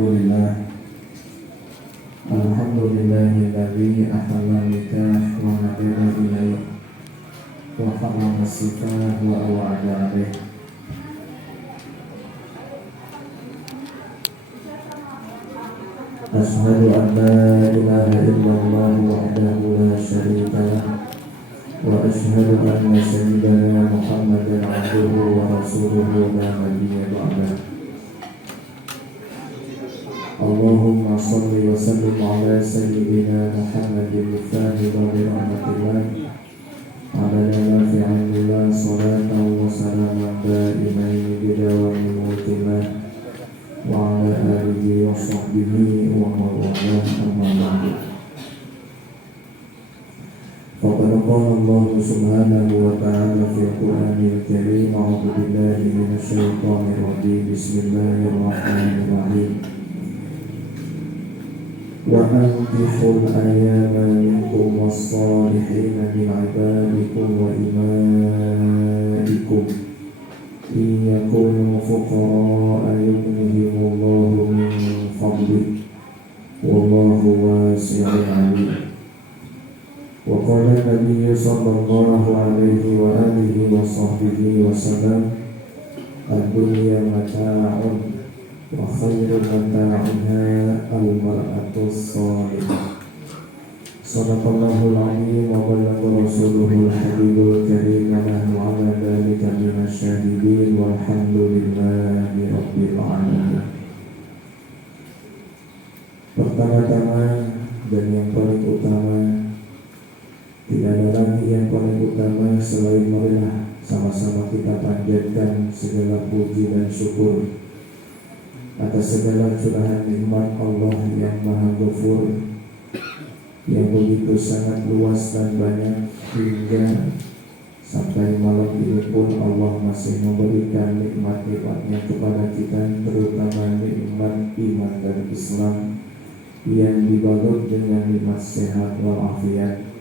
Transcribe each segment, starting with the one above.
Alhamdulillahilladzi ahalla nikah wa nadara ilaih wa harrama sifah wa awa'ada alaih. Ashhadu an la ilaha illallah wahdahu la syarika lah wa ashhadu anna sayyidana Muhammadan abduhu wa rasuluhu la nabiyya ba'dah. Allahumma salli wa sallim ala sayyidina Muhammadin al-Fatih wa birahmatillah ala nafi anillah salatan wa salaman da'imain bidawami multimah wa ala alihi wa sahbihi wa mawalah amma ba'du. Faqad qala Allah subhanahu wa ta'ala fi al-Qur'anil karim a'udzu billahi minasy syaithanir rajim bismillahirrahmanirrahim. Wa ankihul ayyama minkum was-salihina min ibadikum wa imaikum in yakunu fuqara'a yughnihimullahu min fadlihi wallahu wasi'un 'alim. Wa qala Nabi sallallahu alaihi wa alihi wa sahbihi wa sallam ad-dunya mata'un wa khairul mata'uha al-mar'atus salihah. Sadaqallahul 'azim wa ballagha rasuluhul habibul karim wa nahnu 'ala dzalika minasyahidin walhamdulillahi rabbil alamin. Pertama-tama dan yang paling utama, tidak ada lagi yang paling utama selain marilah sama-sama kita panjatkan segala puji dan syukur atas segala curahan nikmat Allah yang Maha Ghafur, yang begitu sangat luas dan banyak, hingga sampai malam ini pun Allah masih memberikan nikmat-nikmatnya kepada kita, terutama nikmat iman dan Islam yang dibalut dengan nikmat sehat walafiat.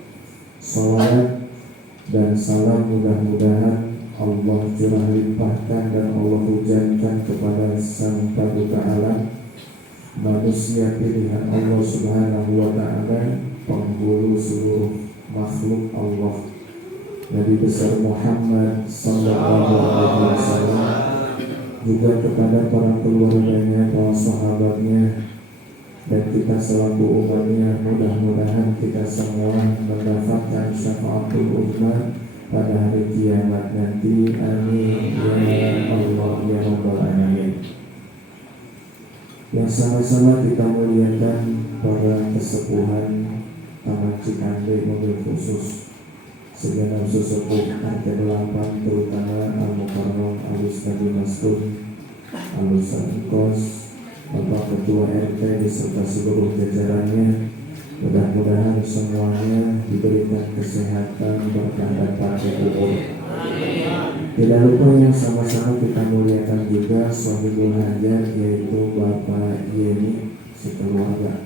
Salawat dan salam mudah-mudahan Allah curah limpahkan dan Allah hujankan kepada Sang Praduta Alam, manusia pilihan Allah Subhanahu wa Ta'ala, penghulu seluruh makhluk Allah, Nabi besar Muhammad sallallahu alaihi wasallam, juga kepada para keluarganya, para sahabatnya, dan kita selaku umatnya. Mudah-mudahan kita semua mendapatkan syafaatul ummah pada hari kiamat nanti. Amin ya Allah ya Rabbal alamin. Yang sama-sama kita muliakan para kesepuhan Taman Cikande, mobil khusus segenap sesepuh RT 8, terutama Al-Mukarram Al-Ustadi Mastud Al-Ustadi Kos, Bapak Ketua RT beserta seluruh jajarannya. Mudah-mudahan semuanya diberikan kesehatan, berkah dan panjang umur. Tidak lupa yang sama-sama kita muliakan juga Shahibul Hajat, yaitu Bapak Yeni sekeluarga,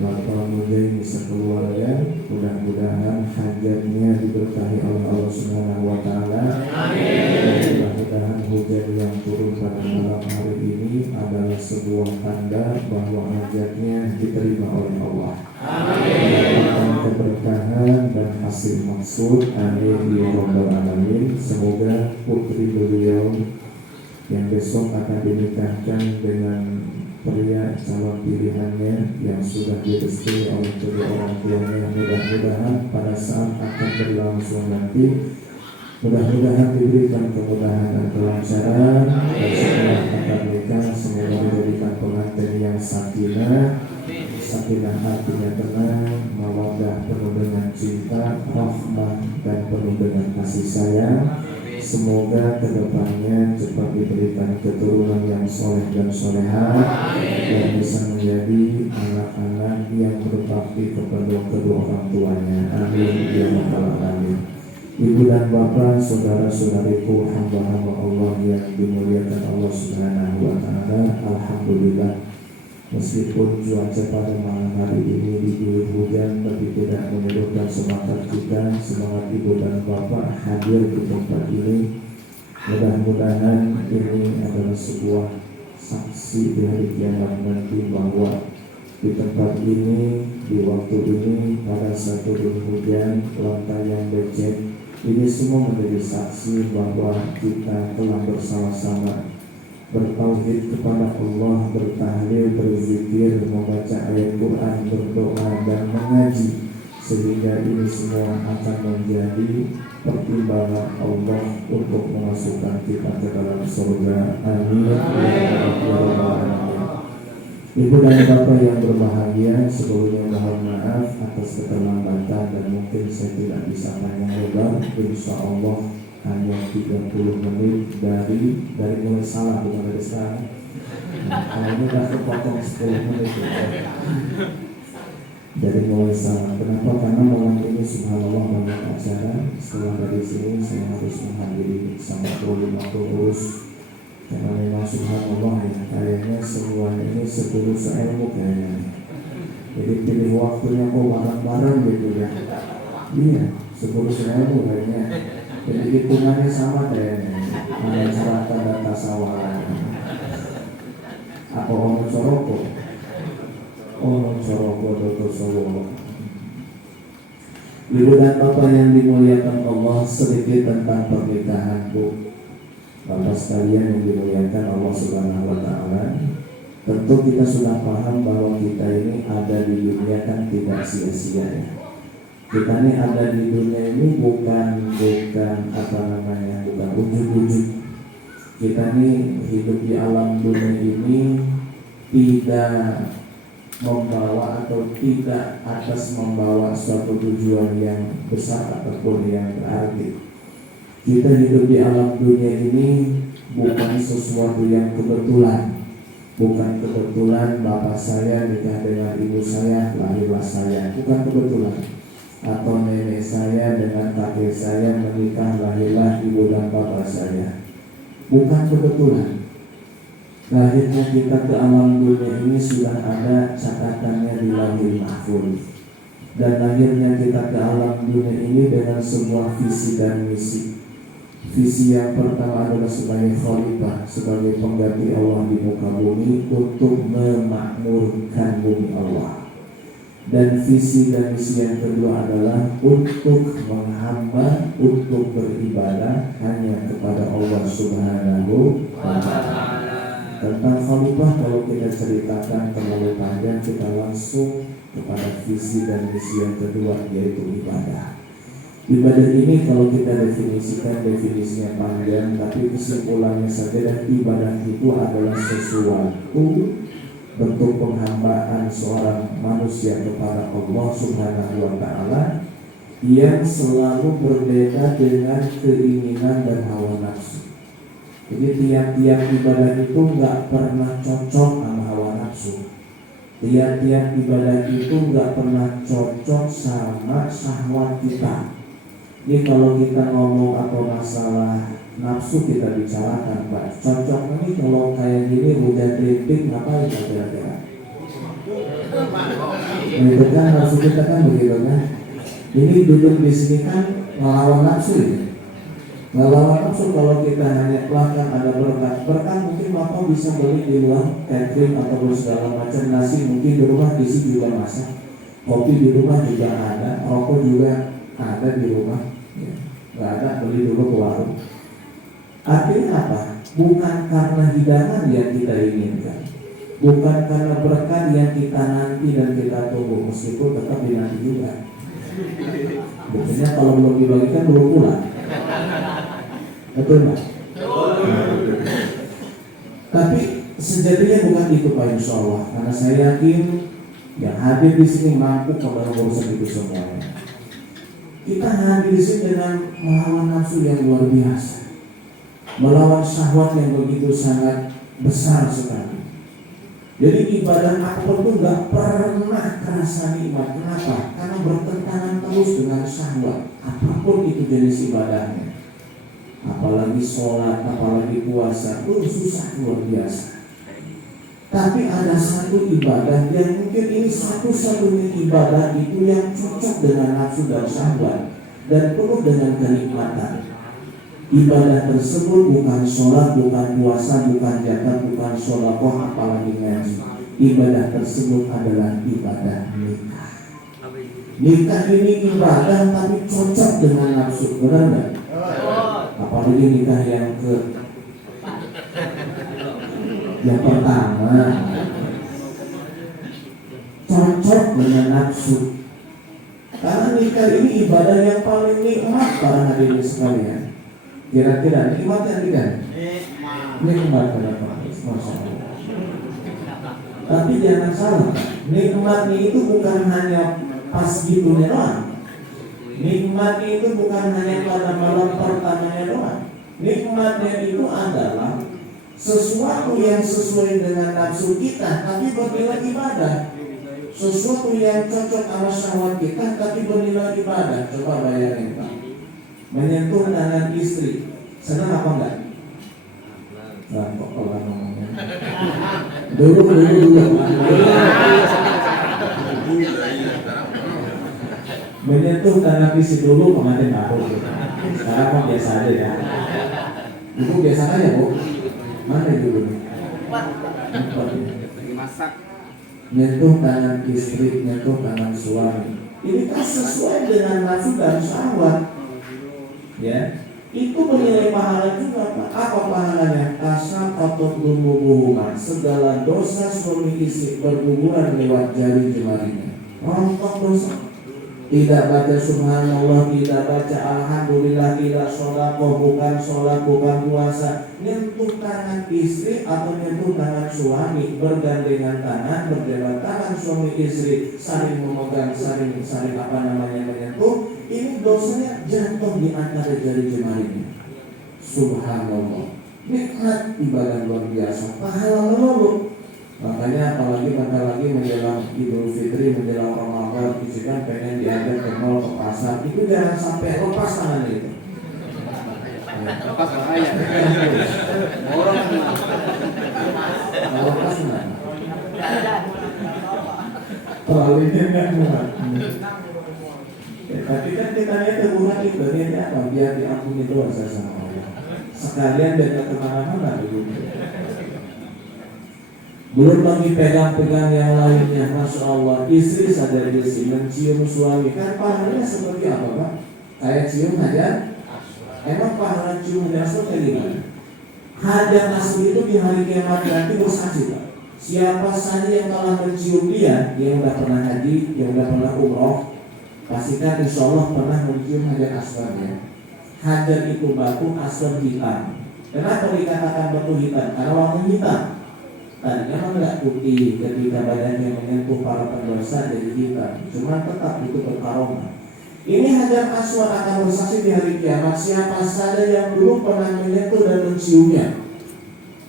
Bapak Mujaim sekeluarga. Mudah-mudahan hajatnya diberkahi oleh Allah Subhanahu wa Ta'ala. Mudah-mudahan hujan yang turun pada malam hari ini adalah sebuah tanda bahwa hajatnya diterima oleh Allah. Mendapatkan keberkahan dan hasil maksud. Amin ya Rabbal alamin. Semoga putri beliau yang besok akan dinikahkan dengan pria calon pilihannya yang sudah direstui oleh kedua orang tuanya, mudah-mudahan pada saat akan berlangsung nanti, mudah-mudahan diberikan kemudahan dan kelancaran, dan setelah akad nikah semoga diberikan pengantin yang sakinah. Sakinah artinya tenang, mawaddah penuh dengan cinta, rahmah dan penuh dengan kasih sayang. Semoga kedepannya cepat diberikan keturunan yang soleh dan soleha, yang bisa menjadi anak-anak yang berbakti kepada kedua orang tuanya. Amin ya Rabbal alamin. Ibu dan bapak, saudara-saudariku, hamba-hamba Allah yang dimuliakan Allah Subhanahu wa Ta'ala, alhamdulillah, meskipun cuaca pada malam hari ini diguyur hujan, tapi tidak menyurutkan semangat kita, semangat ibu dan bapak hadir di tempat ini. Mudah-mudahan ini adalah sebuah saksi bersaksi di hari kiamat nanti bahwa di tempat ini, di waktu ini, pada satu hujan, lantai yang becek, ini semua menjadi saksi bahwa kita telah bersama-sama bertauhid kepada Allah, bertahlil, berzikir, membaca ayat Quran, berdoa dan mengaji, sehingga ini semua akan menjadi pertimbangan Allah untuk memasukkan kita ke dalam surga. Amin. Ibu dan Bapak yang berbahagia, sebelumnya mohon maaf atas keterlambatan dan mungkin saya tidak bisa panjang lebar. Insya Allah hanya 30 menit dari mulai salah, bukan dari sekarang. Kalau ini udah kepotong 10 menit ya. Dari mulai salah. Kenapa? Karena malam ini subhanallah banyak acara. Setelah dari sini saya harus menghadiri sama 50 urus. Karena memang subhanallah ya, kayaknya semuanya ini sepuluh seilmu kayaknya. Jadi pilih waktunya kok bareng-bareng gitu ya. Iya, 10 seilmu kayaknya. Jadi hitungannya sama kayaknya. Ada cerita dan tasawaran. Apa orang soroko? Orang soroko Dr. Solo. Ibu dan Bapak yang dimuliakan Allah, sedikit tentang pernikahan, Bu. Bapak sekalian yang dimuliakan Allah Subhanahu wa Ta'ala, tentu kita sudah paham bahwa kita ini ada di dunia kan tidak sia-sia ya. Kita ini ada di dunia ini bukan ujug-ujug. Kita ini hidup di alam dunia ini tidak membawa atau tidak atas membawa suatu tujuan yang besar ataupun yang berarti. Kita hidup di alam dunia ini bukan sesuatu yang kebetulan. Bukan kebetulan bapak saya nikah dengan ibu saya, lahirlah saya. Bukan kebetulan. Atau nenek saya dengan kakek saya menikah, lahirlah ibu dan bapak saya. Bukan kebetulan. Lahirnya kita ke alam dunia ini sudah ada catatannya di Lauhul Mahfuz. Dan lahirnya kita ke alam dunia ini dengan sebuah visi dan misi. Visi yang pertama adalah sebagai khalifah, sebagai pengganti Allah di muka bumi untuk memakmurkan bumi Allah. Dan visi dan misi yang kedua adalah untuk menghamba, untuk beribadah hanya kepada Allah Subhanahu wa Ta'ala. Tentang khalifah kalau kita ceritakan terlalu panjang, kita langsung kepada visi dan misi yang kedua, yaitu ibadah. Ibadah ini kalau kita definisikan, definisinya panjang, tapi kesimpulannya saja, dan ibadah itu adalah sesuatu bentuk penghambaan seorang manusia kepada Allah Subhanahu wa Ta'ala yang selalu berbeda dengan keinginan dan hawa nafsu. Jadi tiap-tiap ibadah itu nggak pernah cocok sama hawa nafsu. Tiap-tiap ibadah itu nggak pernah cocok sama syahwat kita. Ini kalau kita ngomong atau masalah nafsu kita bicarakan, Pak. Cocok ini kalau kayak gini hujan rintik ngapain kira-kira? Itu kan nafsu kita kan begitu kan? Ini duduk di sini kan melawan nafsu ya. Melawan nafsu kalau kita hanya bahkan ada berkat mungkin Bapak bisa beli di luar catering atau segala macam, nasi mungkin di rumah isi juga masak, kopi di rumah juga ada, rokok juga ada di rumah. Nggak ada, beli dulu ke warung. Artinya apa? Bukan karena hidangan yang kita inginkan, bukan karena berkat yang kita nanti dan kita tunggu, meskipun tetap dinanti juga. Buktinya kalau belum dibagikan belum pulang. Betul nggak? Tapi sejatinya bukan itu Pak, insya Allah. Karena saya yakin yang hadir di sini mampu kepada urusan itu semuanya. Kita hadir di sini dengan melawan nafsu yang luar biasa, melawan syahwat yang begitu sangat besar sekali. Jadi ibadah apapun itu nggak pernah terasa nikmat. Kenapa? Karena bertentangan terus dengan syahwat. Apapun itu jenis ibadahnya. Apalagi sholat, apalagi puasa, itu susah luar biasa. Tapi ada satu ibadah yang mungkin ini satu-satunya ibadah itu yang cocok dengan nafsu dan syahwat dan penuh dengan kenikmatan. Ibadah tersebut bukan sholat, bukan puasa, bukan zakat, bukan sholawah, apalagi ngaji. Ibadah tersebut adalah ibadah nikah. Nikah ini ibadah tapi cocok dengan nafsu, benar nggak? Apalagi nikah yang pertama cocok dengan nafsu. Karena nikah ini ibadah yang paling nikmat para hadirin sekalian. Kira-kira nikmatnya tidak? Nikmat kenapa? Masya Allah. Tapi jangan salah, nikmatnya itu bukan hanya pas gitunya doang. Nikmatnya itu bukan hanya pada malam pertamanya doang. Nikmatnya itu adalah sesuatu yang sesuai dengan nafsu kita, tapi bernilai ibadah. Sesuatu yang cocok sama syahwat kita, tapi bernilai ibadah. Coba bayangin Pak, menyentuh tangan istri, senang apa enggak? Nah, kok orang ngomongnya dulu. Menyentuh tangan istri dulu pengantin baru. Sekarang kok biasa aja ya. Ibu biasa aja Bu. Mana dulu? Masak. Nyentuh tangan istri, nyentuh tangan suami. Ini kan sesuai dengan nafsu dan syahwat. Ya, itu bernilai pahala juga Pak. Apa pahalanya? Tasaqatut dunubuhuma, segala dosa suami istri berguguran lewat jari jemarinya. Rontok dosa. Tidak baca subhanallah, tidak baca alhamdulillah, tidak sholat, bukan sholat, bukan puasa. Nyentuh tangan istri atau nyentuh tangan suami, bergandengan tangan, berjabat tangan suami istri, saling memegang, saling menyentuh. Ini dosanya jatuh di antara jari jemarinya. Subhanallah. Nikmat ibadah luar biasa, pahala melulu. Makanya apalagi bentar lagi menjelang Idul Fitri, menjelang Ramadan, itu kan pengen diajak ke mall, ke pasar. Itu jangan sampai lepas tangan itu. Lepas bahaya. Orang lepas mana? Terlalu ini kan muat. Tapi kan kita lihat hubungan itu niatnya apa? Biar diampuni dosa sama Allah. Sekalian dan kemana-mana dulu. Belum lagi pegang-pegang yang lainnya. Masya Allah, istri sadar diri mencium suami. Kan pahalanya seperti apa Pak? Kayak cium hajar. Emang pahala cium hajar asal kayak gimana? Hajar asal itu di hari kiamat nanti bersaksi Pak. Siapa saja yang telah mencium dia, yang udah pernah haji, yang udah pernah umroh, pastikan insya Allah pernah mencium hajar aswadnya. Hajar itu batu aswad hitam. Kenapa dikatakan batu hitam? Karena warna hitam. Tadinya enggak putih, ketika badannya menyentuh para pendosa jadi hitam. Cuma tetap itu berkaromah. Ini hajar aswad akan bersaksi di hari kiamat. Siapa saja yang dulu pernah menyentuh dan menciumnya,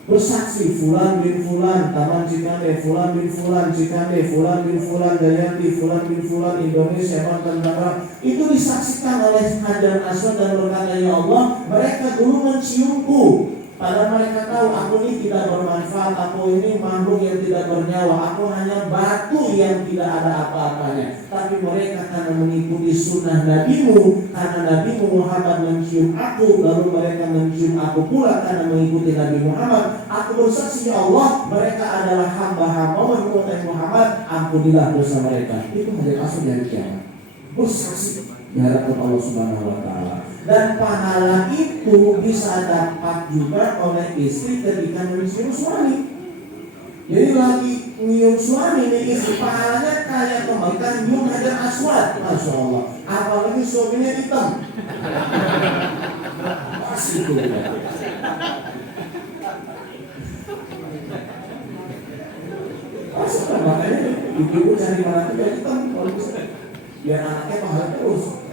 bersaksi Fulan bin Fulan, Taman Cikande, Fulan bin Fulan, Cikande, Fulan bin Fulan, Dayanti, Fulan bin Fulan, Indonesia, Banten, Tangerang. Itu disaksikan oleh hajar aswad dan berkata, ya Allah, mereka dulu menciumku. Padahal mereka tahu aku ini tidak bermanfaat, aku ini makhluk yang tidak bernyawa, aku hanya batu yang tidak ada apa-apanya. Tapi mereka karena mengikuti sunnah Nabimu, karena Nabi Muhammad mencium aku, lalu mereka mencium aku pula karena mengikuti Nabi Muhammad. Aku bersaksi ya Allah, mereka adalah hamba-hamba mengikuti Muhammad, ampunilah dosa mereka. Itu hari asal dari kiamat. Bersaksi di hadapan Allah Subhanahu wa Ta'ala. Dan pahala itu bisa dapat juga oleh istri ketika mencium suami. Jadi lagi nyium suami nih istri, pahalanya kayak kembalikan nyium hajar aswad. Masya Allah. Apalagi suaminya hitam. Pas itu. Pas itu makanya ibu cari mana tuh hitam kalau bisa. Biar anaknya pahala terus.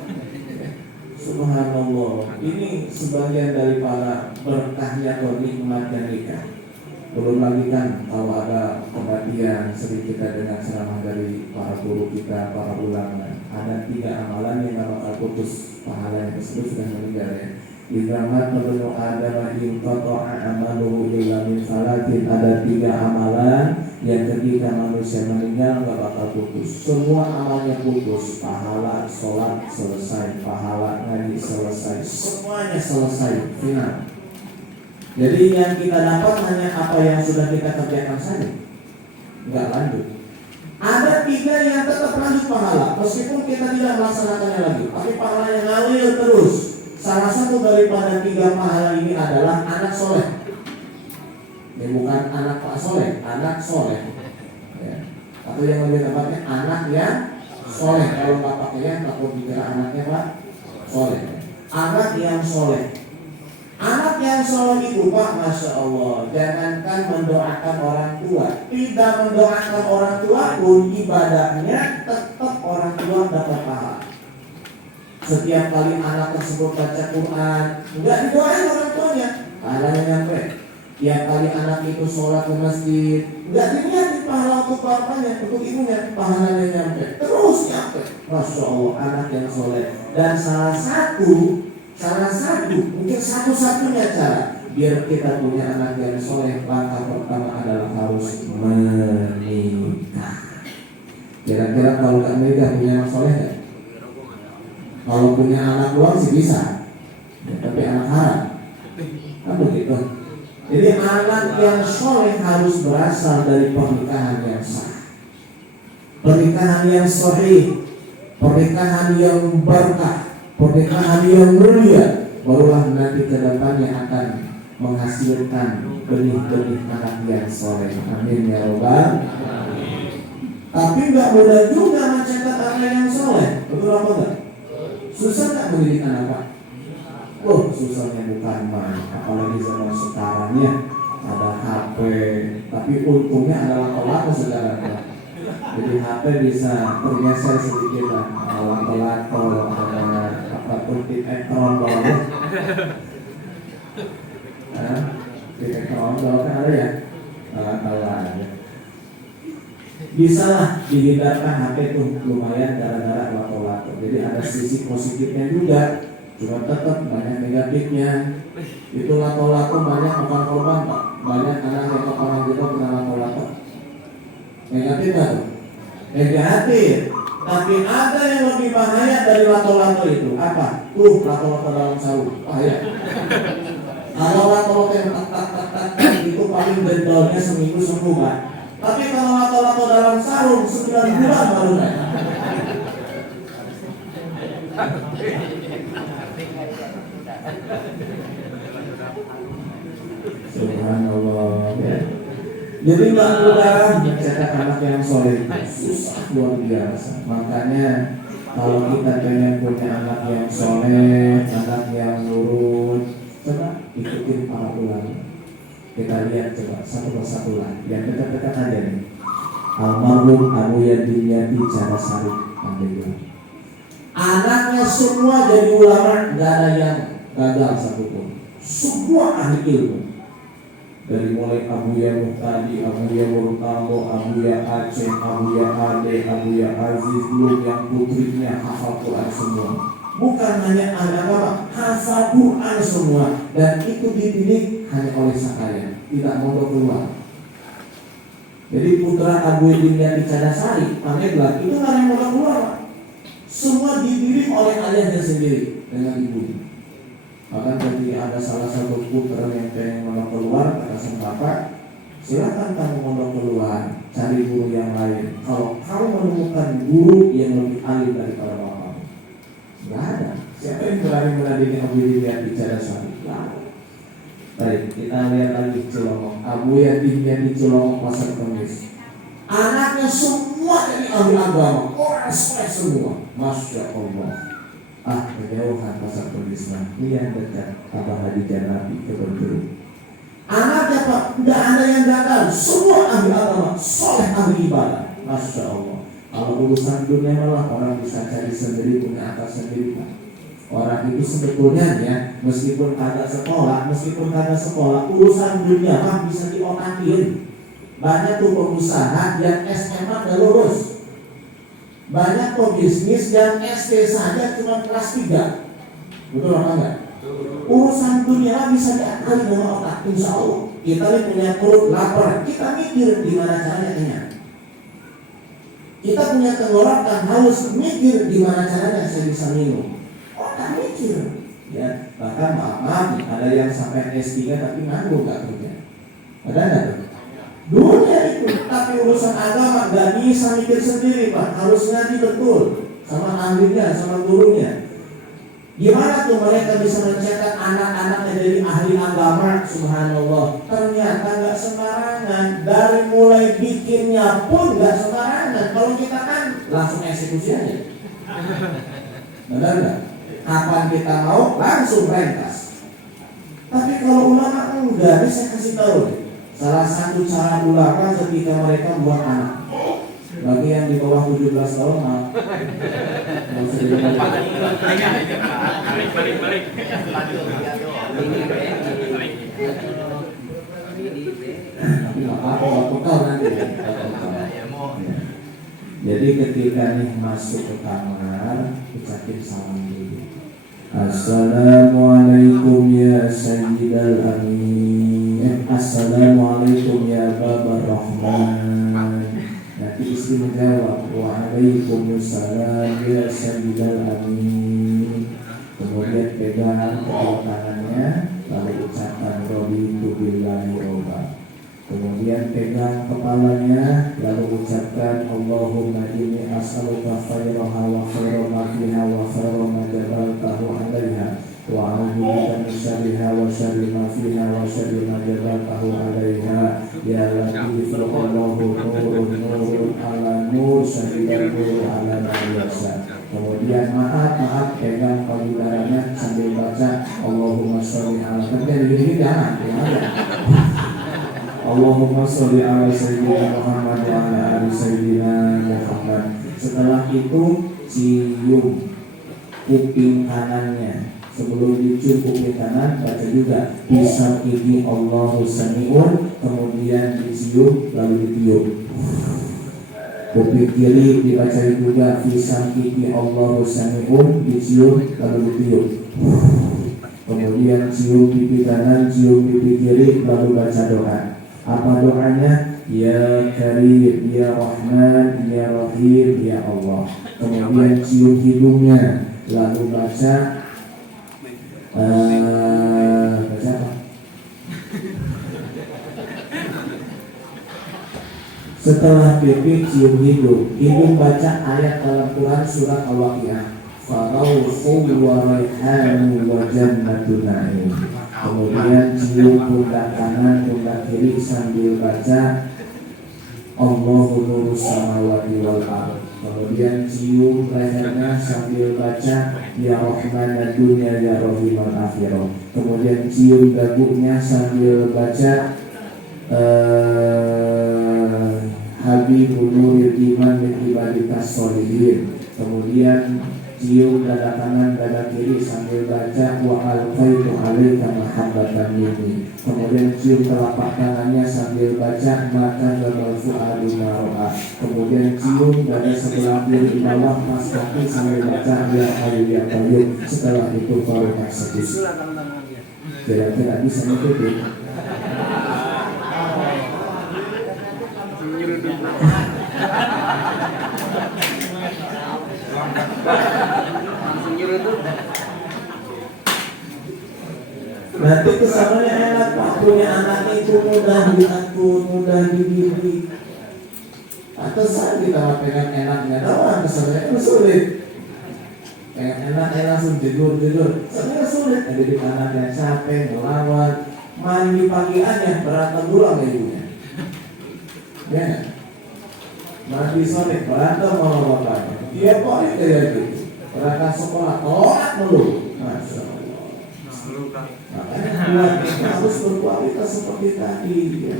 Subhanallah, ini sebagian dari para berkahnya atau nikmatnya nikah. Belum lagi kan kalau ada kematian, sering kita dengar ceramah dari para guru kita, para ulama. Ada 3 amalan yang bakal putus pahala yang tersebut sudah meninggal ya. Izamat menurut Adam inqata'a amaluhu illa min salatin. Ada 3 amalan yang ketika manusia meninggal gak bakal putus. Semua amalnya putus. Pahala sholat selesai, pahala ngaji selesai, semuanya selesai, final. Jadi yang kita dapat hanya apa yang sudah kita kerjakan saja, nggak lanjut. Ada 3 yang tetap lanjut pahala meskipun kita tidak melaksanakannya lagi, tapi pahalanya ngalir terus. Salah satu daripada 3 pahala ini adalah anak soleh. Ini bukan anak Pak Soleh, anak soleh ya. Atau yang lebih tepatnya anak yang soleh. Kalau nggak pakainya takut dikira anaknya Pak Soleh. Anak yang soleh. Anak yang soleh itu Pak, Masya Allah, jangankan mendoakan orang tua, tidak mendoakan orang tua pun ibadahnya tetap orang tua dapat pahala. Setiap kali anak tersebut baca Quran, nggak didoain orang tuanya, pahalanya nyampe. Tiap kali anak itu sholat ke masjid, nggak dilihatin pahala untuk bapaknya, untuk ibunya, pahalanya nyampe. Terus nyampe. Masya Allah, anak yang soleh. Dan salah satu mungkin satu-satunya cara biar kita punya anak yang soleh, langkah pertama adalah harus menikah. Kira-kira kalau nggak menikah punya anak soleh nggak? Kalau punya anak doang sih bisa ya, tapi anak haram kan begitu. Jadi anak yang soleh harus berasal dari pernikahan yang sah, pernikahan yang sahih, pernikahan yang berkah, pernikahan yang mulia. Barulah nanti kedepannya akan menghasilkan benih-benih anak yang soleh. Amin ya robbal. Tapi nggak mudah juga mencetak anak yang soleh. Betul apa enggak? Susah nggak mendidik anak Pak? Oh, susahnya bukan main. Apalagi zaman sekarang ya ada HP. Tapi untungnya adalah lato-lato sekarang Pak. Jadi HP bisa tergeser sedikit lah. Lato-lato, ada apapun tip ekron bawah. Tip ekron bawah kan ada ya? Tahu aja. Bisa lah dihindarkan HP itu lumayan gara-gara lato-lato. Jadi ada sisi positifnya juga, cuma tetap banyak negatifnya. Itu lato-lato banyak makan korban Pak. Banyak anak yang kepala juga kena lato-lato. Negatif nggak tuh? Negatif. Tapi ada yang lebih bahaya dari lato-lato itu. Apa? Lato-lato dalam sarung. Bahaya. Kalau lato-lato yang tak itu paling dendolnya seminggu sembuh Pak. Tapi kalau lato-lato dalam sarung 9 bulan baru naik. Subhanallah. Jadi nggak mudah mencetak anak yang soleh, susah luar biasa. Makanya kalau kita pengen punya anak yang soleh, anak yang nurut, coba ikutin para ulama. Kita lihat coba satu persatu lah, yang dekat-dekat aja nih. Almarhum Abu Yadim Yati Cara Sarif Pandeglang. Anaknya semua jadi ulama, nggak ada yang gagal satupun. Semua ahli ilmu. Dari mulai Abu Ya Muhtadi, Abu Ya Murtalo, Abu Ya Aceh, Abu Ya Ade, Abu Ya Aziz, belum yang putrinya hafal Quran semua. Bukan hanya agama, hafal Quran semua. Dan itu dididik hanya oleh sakaya, tidak mondok keluar. Jadi putra Abu Yadim Yati Cadasari, Pandeglang, itu nggak yang mondok keluar. Semua dididik oleh ayahnya sendiri dengan ibunya. Bahkan ketika ada salah satu putra yang pengen mondok keluar, kata sang bapak, silakan kamu mondok keluar, cari guru yang lain. Kalau kamu menemukan guru yang lebih alim daripada bapak, nggak ada. Siapa yang berani menandingi Abu Yadim Yati Cadasari? Baik, kita lihat lagi Cilongok. Abu Yadim Yati Cilongok Pasar Kemis. Anaknya semua dari ahli agama, orang soleh semua. Masya Allah. Kejauhan Pasar Kemis lah. Ini yang dekat Abah Haji Janabi Kebun Jeruk. Anaknya Pak, tidak ada yang gagal. Semua ahli agama, soleh ahli ibadah. Masya Allah. Kalau urusan dunia malah orang bisa cari sendiri, punya akal sendiri Pak. Orang itu sebetulnya ya, meskipun kagak sekolah, urusan dunia mah bisa diotakin. Banyak tuh pengusaha yang SMA gak lulus. Banyak pebisnis yang SD saja cuma kelas 3. Betul apa enggak? Urusan dunia bisa diatur dengan otak. Insya Allah kita ini punya perut lapar, kita mikir gimana caranya kenyang. Kita punya tenggorokan haus, mikir gimana caranya saya bisa minum. Otak mikir. Ya, bahkan maaf ada yang sampai S3 tapi nganggur gak kerja. Ada nggak tuh? Dunia itu, tapi urusan agama gak bisa mikir sendiri Pak, harus ngaji betul sama ahlinya, sama gurunya. Gimana tuh mereka bisa mencetak anak-anaknya jadi ahli agama? Subhanallah. Ternyata gak sembarangan. Dari mulai bikinnya pun gak sembarangan. Kalau kita kan langsung eksekusi aja. Benar gak? Kapan kita mau langsung rentas. Tapi kalau ulama enggak, bisa kasih tahu. Salah satu cara ulama ketika mereka buat anak. Bagi yang di bawah 17 tahun, maaf. Jadi ketika nih masuk ke kamar, ucapin salam dulu. Assalamualaikum ya Sayyidal Amin. Assalamualaikum ya Babar Rahman. Nanti istri menjawab, waalaikumsalam ya Sayyidal Amin. Kemudian pegang kedua tangannya, lalu ucapkan raditu billahi robba. Kemudian pegang kepalanya, lalu ucapkan Allahumma inni as'aluka khairaha wa khaira ma fiha wa khaira ma jabaltahu 'alaiha wa a'udzu bika min syarriha wa syarri ma fiha wa syarri ma jabaltahu 'alaiha ya latiful Allahu nurun ala nur syahidul nur ala nabiyasa. Kemudian maaf pegang payudaranya sambil baca Allahumma sholli ala. Tapi begini jangan Allahumma sholli ala sayyidina Muhammad wa ala ali sayyidina Muhammad. Setelah itu cium kuping kanannya. Sebelum dicium kuping kanan, baca juga Bisam ini Allahu sami'un. Kemudian dicium lalu ditiup. Kuping kiri dibaca juga Bisam ini Allahu sami'un. Dicium lalu ditiup. Kemudian cium pipi kanan, cium pipi kiri, lalu baca doa. Apa doanya? Ya Karim, Ya Rahman, Ya Rahim, Ya Allah. Kemudian cium hidungnya, lalu baca apa? Setelah pipi cium hidung baca ayat dalam Quran surat Al-Waqiah. Farauhu wa raihanun wa jannatun na'im. Kemudian cium pundak kanan, pundak kiri sambil baca Allahu nurus samawati wal ardh. Kemudian cium lehernya sambil baca Ya Rahman dunya ya Rahim al-akhirah. Kemudian cium dagunya sambil baca Habibul nuril iman min ibadikas sholihin. Kemudian cium dada kanan, dada kiri sambil baca wa alqaitu alaika mahabbatan minni. Kemudian cium telapak tangannya sambil baca maka jamal fuadu maro'a. Kemudian cium dada sebelah kiri bawah pas kaki sambil baca ya hayyu ya qayyum. Setelah itu baru eksekusi. Kira-kira bisa ngikutin? Nanti kesannya enak Pak, punya anak itu mudah diatur, mudah dididik. Atau saat kita pengen enaknya doang, kesannya itu sulit. Pengen enak langsung tidur. Sebenarnya sulit, didik anaknya capek, melawan. Mandi pagi aja, berantem dulu sama ibunya. Ya, mandi sore, berantem sama bapaknya. Dia boleh kayak gitu. Berangkat sekolah, tolak mulu. Masya Allah. Makanya keluarga harus berkualitas seperti tadi ya.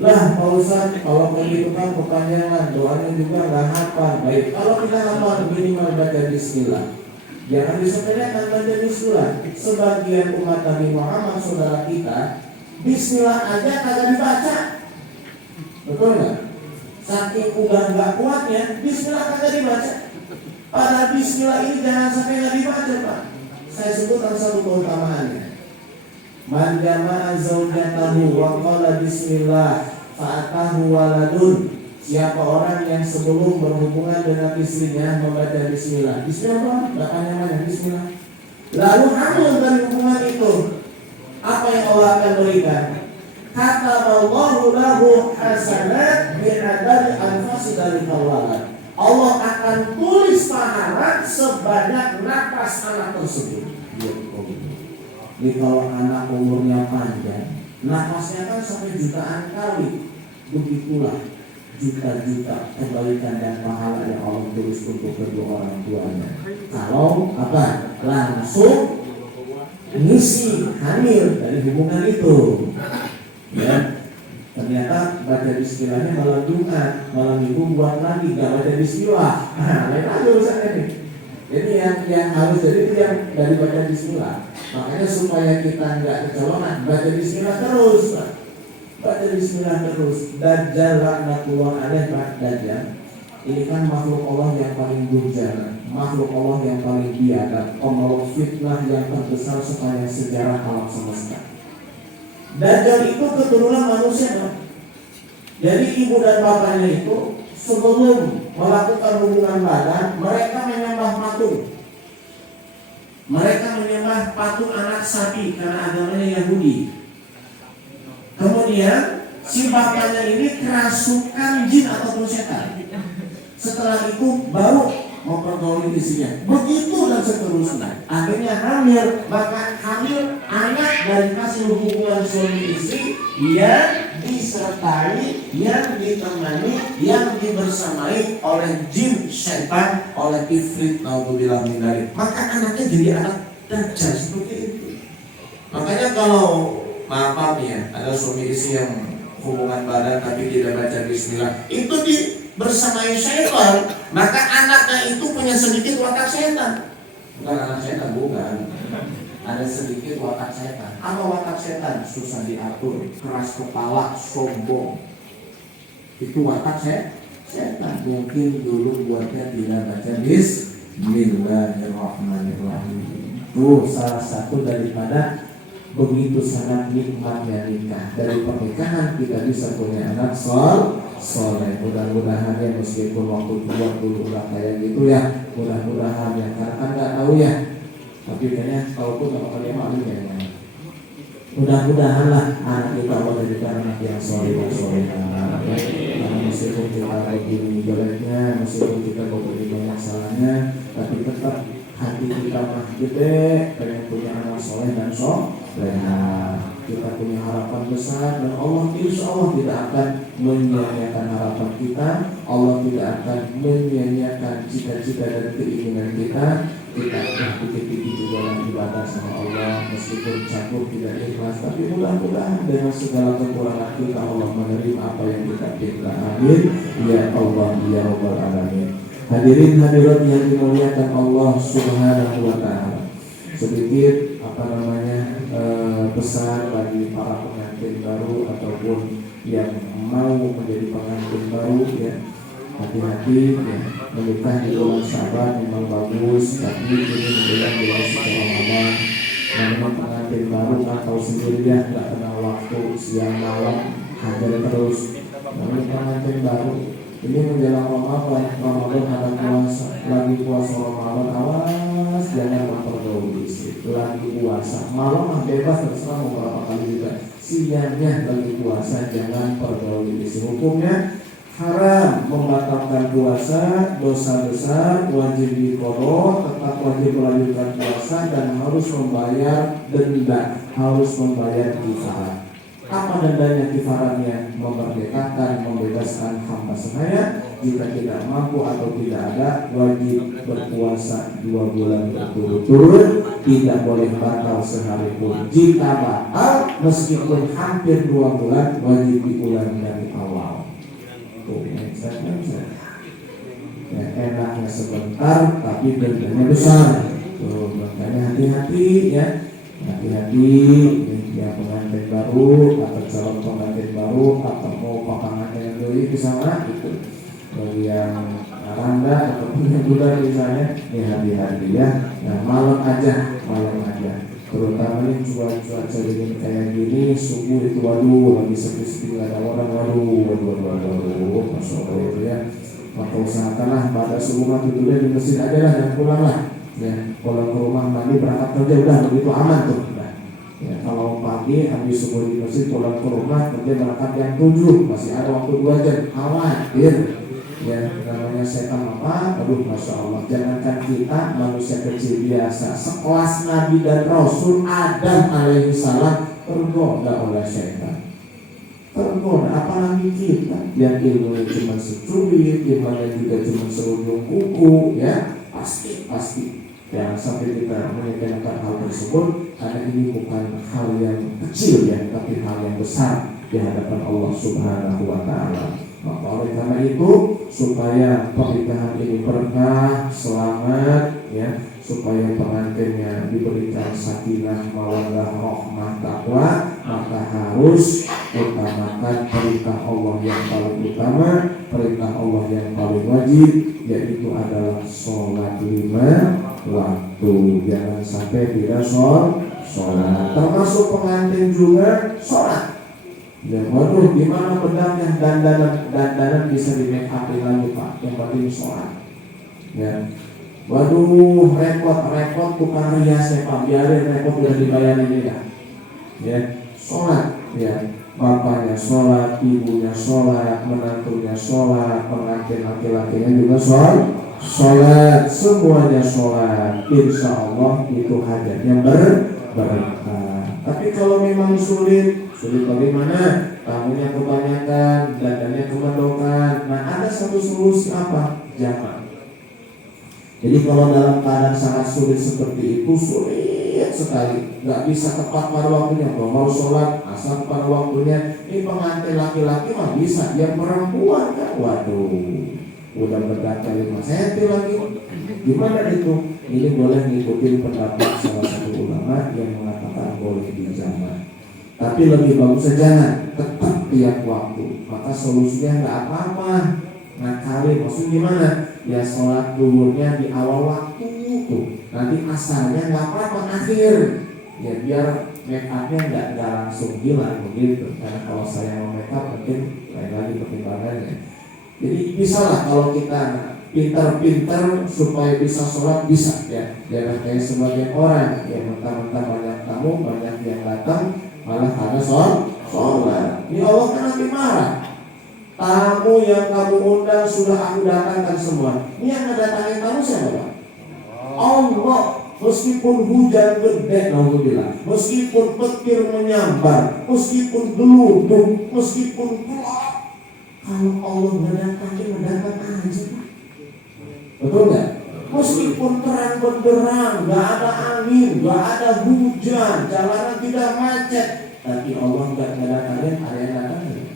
Lah Pak Ustaz, kalau begitu kan kepanjangan, doanya juga nggak hafal. Baik, kalau kita hafal minimal baca bismillah. Jangan disepelekan baca bismillah. Sebagian umat Nabi Muhammad saudara kita, bismillah aja kagak dibaca. Betul nggak? Saking udah nggak kuatnya, bismillah kagak dibaca. Pada bismillah ini jangan sampai nggak dibaca Pak. saya sebutkan satu keutamaannya. Man jama'a zaujatahu wa qala bismillah fa'atahu waladun. Siapa orang yang sebelum berhubungan dengan istrinya membaca bismillah. Bismillah, bapaknya mana? Bismillah. Lalu hamil dari hubungan itu, apa yang Allah akan berikan? Kata Allahu lahu hasanat bi'adad anfasi dari walad. Allah akan tulis pahala sebanyak napas anak tersebut. Jadi kalau anak umurnya panjang, napasnya kan sampai jutaan kali. Begitulah juta-juta kebaikan dan pahala yang Allah tulis untuk kedua orang tuanya. Kalau langsung ngisi hamil dari hubungan itu, ya ternyata baca bismillahnya malam Jumat, malam Minggu buat lagi gak baca bismillah. Lain aja urusannya nih. Jadi yang harus jadi itu yang dari baca bismillah. Makanya supaya kita nggak kecolongan, baca bismillah terus, Pak. Baca bismillah terus. Dajjal laknatullah alaih, Pak. Dajjal ini kan makhluk Allah yang paling durjana, makhluk Allah yang paling biadab, pembawa fitnah yang terbesar sepanjang sejarah alam semesta. Dajjal itu keturunan manusia, Pak. Jadi ibu dan bapaknya itu sebelum melakukan hubungan badan, mereka menyembah patung. Mereka menyembah patung anak sapi karena agamanya Yahudi. Kemudian si bapaknya ini kerasukan jin ataupun setan. Setelah itu baru mempergauli istrinya. Begitu dan seterusnya. Akhirnya hamil, maka hamil anak dari hasil hubungan suami istri yang disertai, yang ditemani, yang dibersamai oleh jin setan, oleh ifrit naudzubillah min dzalik. Maka anaknya jadi anak dajjal seperti itu. Makanya kalau maaf ya, ada suami istri yang hubungan badan tapi tidak baca bismillah, itu bersamai setan, maka anaknya itu punya sedikit watak setan. Bukan anak setan, bukan. Ada sedikit watak setan. Apa watak setan? Susah diatur, keras kepala, sombong. Itu watak setan. Mungkin dulu buatnya tidak baca bismillahirrahmanirrahim. Itu salah satu daripada begitu sangat nikmatnya nikah. Dari pernikahan kita bisa punya anak soleh. Mudah-mudahan ya, meskipun waktu tua dulu udah kayak gitu ya, mudah-mudahan ya, karena kan nggak tahu ya. Tapi kayaknya kalaupun nggak bakal malu ya. Mudah-mudahan lah anak kita Allah jadikan anak yang soleh. Karena meskipun kita begini jeleknya, meskipun kita begini banyak salahnya, tapi tetap hati kita mah gede, pengen punya anak soleh dan kita punya harapan besar, dan Allah insya Allah tidak akan menyia-nyiakan harapan kita. Allah tidak akan menyia-nyiakan cita-cita dan keinginan kita. Kita dikit-dikit juga dalam ibadah sama Allah, meskipun campur tidak ikhlas, tapi mudah-mudahan dengan segala kekurangan kita Allah menerima apa yang kita minta. Amin ya Allah ya Rabbal alamin. Hadirin hadirat yang dimuliakan Allah Subhanahu wa taala. Sedikit pesan bagi para pengantin baru ataupun yang mau menjadi pengantin baru ya. Hati-hati ya, menikah di bulan Syaban memang bagus, tapi ini menjelang bulan suci Ramadan. Memang pengantin baru kan tahu sendiri ya, nggak kenal waktu, siang malam hadir terus. Namun pengantin baru ini menjelang Ramadan ada puasa, lagi puasa Ramadan, awas jangan mempergauli istri. Lagi puasa, malam bebas terserah mau berapa kali juga. Siangnya lagi puasa jangan pergauli istri. Hukumnya haram, membatalkan puasa, dosa besar, wajib diqadha, tetap wajib melanjutkan puasa dan harus membayar denda, harus membayar kifarat. Apa dendanya kifaratnya? Memerdekakan, membebaskan hamba sahaya. Jika tidak mampu atau tidak ada, wajib berpuasa 2 bulan berturut-turut, tidak boleh batal sehari pun. Jika batal, meskipun hampir 2 bulan, wajib diulang dari awal. Ya, enaknya sebentar tapi dendanya besar. Tuh, makanya hati-hati ya. Hati-hati ya, pengantin baru atau calon pengantin baru atau mau pasangan yang dulu di sana itu. Bagi yang tanda atau punya budak misalnya, ini hati-hati ya. Nah malam aja, terutama nih cuaca dingin kayak gini, subuh itu waduh lagi sepi-sepi nggak ada orang, waduh, masya Allah itu ya. Maka usahakanlah pada subuh tidurnya di masjid aja lah dan pulang lah. Ya, kalau ke rumah mandi berangkat kerja udah begitu aman tuh. Nah, ya, kalau pagi habis subuh di masjid pulang ke rumah kerja berangkat jam 7 masih ada waktu 2 jam, khawatir. Ya, namanya setan apa? Aduh, masya Allah. Jangankan kita manusia kecil biasa, sekelas Nabi dan Rasul Adam alaihissalam tergoda oleh setan. Tergoda, apalagi kita yang ilmunya cuma secubit, imannya juga cuma serujung kuku, ya pasti. Jangan sampai kita menyepelekan hal tersebut, karena ini bukan hal yang kecil ya, tapi hal yang besar di hadapan Allah Subhanahu wa Ta'ala. Maka oleh karena itu, supaya pernikahan ini berkah, selamat, ya, supaya pengantinnya diberikan sakinah, mawaddah, rahmah, taqwa, maka harus utamakan perintah Allah yang paling utama, perintah Allah yang paling wajib, yaitu adalah sholat 5 waktu. Jangan sampai tidak sholat. Termasuk pengantin juga sholat. Ya, waduh, gimana bedanya dandanan bisa di make up lagi Pak? Yang penting sholat. Ya, waduh, repot tukang rias ya Pak. Biarin repot udah dibayarin ya. Ya, sholat. Ya, bapaknya sholat, ibunya sholat, menantunya sholat, pengantin laki-lakinya juga sholat, semuanya sholat. Insya Allah itu hajatnya berkah. Tapi kalau memang sulit bagaimana? Tamunya kebanyakan, dandannya kemendokan. Nah, ada satu solusi apa? Jamak. Jadi kalau dalam keadaan sangat sulit seperti itu, sulit sekali, nggak bisa tepat pada waktunya. Kalau mau sholat asal pada waktunya, ini pengantin laki-laki mah bisa, yang perempuan kan, waduh, udah berkaca 5 cm lagi. Gimana itu? Ini boleh ngikutin pendapat salah satu ulama yang mengatakan boleh dijamak. Tapi lebih bagus jangan tetap tiap waktu. Maka solusinya nggak apa-apa, ngakalin. Maksudnya gimana? Ya sholat duhurnya di awal waktu tuh. Nanti asalnya nggak apa-apa akhir. Ya biar make upnya nggak langsung hilang begitu. Karena kalau saya mau make up mungkin lain lagi pertimbangannya. Jadi bisalah kalau kita pintar-pintar supaya bisa sholat, bisa ya. Jangan kayak sebagian orang yang mentang-mentang banyak tamu, banyak yang datang, malah ada sholat. Ini Allah kan nanti marah. Tamu yang kamu undang sudah aku datangkan semua. Ini yang ngedatangin tamu siapa Pak? Allah. Meskipun hujan gede, alhamdulillah, meskipun petir menyambar, meskipun geluduk, meskipun gelap, kalau Allah mendatangkan aja. Betul nggak? Meskipun terang benderang, nggak ada angin, nggak ada hujan, jalanan tidak macet, tapi Allah nggak datangin, ada yang datangin?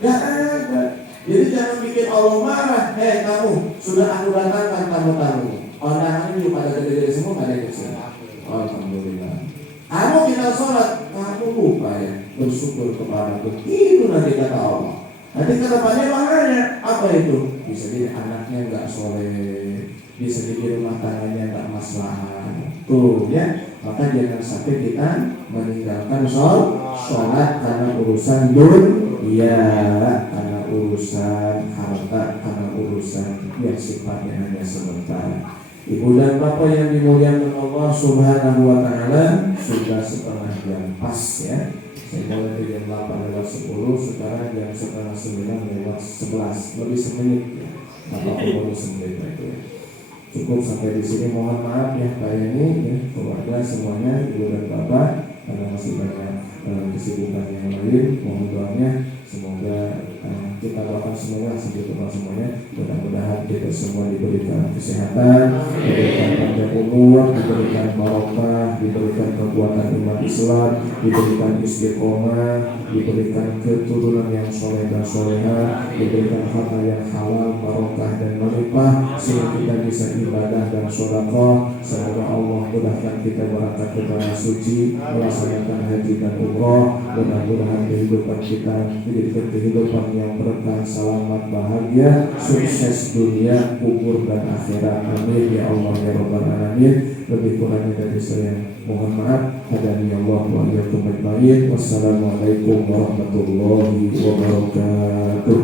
Nggak ada. Jadi jangan bikin Allah marah. Hei kamu, sudah aku datangkan tamu-tamu. Orang ini pada gede-gede semua, nggak ada yang kecil. Alhamdulillah. Kamu kita sholat, kamu lupa ya bersyukur kepada Tuhan. Itu nanti kata Allah. Nanti ke depannya makanya apa itu? Bisa jadi anaknya nggak soleh, bisa jadi rumah tangganya nggak maslahat. Tuh ya, maka jangan sampai kita meninggalkan sholat karena urusan dunia, karena urusan harta, karena urusan yang sifatnya hanya sebentar. Ibu dan bapak yang dimuliakan Allah Subhanahu wa Ta'ala, sudah setengah jam pas ya. Saya mulai dari jam 8:10, sekarang jam 8:30 lebih semenit ya. 80 menit itu ya. Cukup sampai di sini. Mohon maaf ya Pak ini ya, keluarga semuanya, ibu dan bapak, karena masih banyak kesibukan yang lain. Mohon doanya semoga kita doakan semoga semuanya. Mudah-mudahan kita semua diberikan kesehatan, diberikan panjang umur, diberikan barokah, diberikan kekuatan iman Islam, diberikan istiqomah, diberikan keturunan yang soleh dan soleha, diberikan harta yang halal, barokah dan melimpah, sehingga kita bisa ibadah dan sedekah. Semoga Allah mudahkan kita berangkat ke tanah suci, melaksanakan haji dan umroh. Mudah-mudahan kehidupan kita menjadi kehidupan yang berkah, selamat, bahagia, sukses dunia, kubur dan akhirat. Amin ya Allah ya Rabbal alamin. Lebih kurangnya dari saya mohon maaf. Hadani Allah wa iyyakum ajmain. Wassalamualaikum warahmatullahi wabarakatuh.